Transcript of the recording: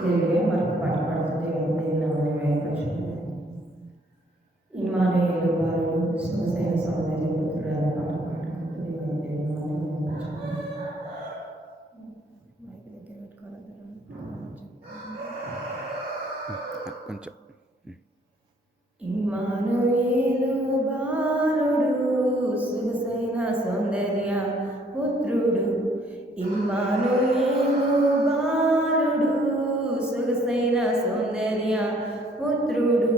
నేనే మనకు పట్టబడుతుంది ఉందని వేయపరచుకుంది ఇమాను ఏడు వారు శివసేన సౌందర్య పుత్రుడు పాట కొంచెం. ఇమాను ఏలు సౌందర్య పుత్రుడు ఇమాను ఏ ರುಡು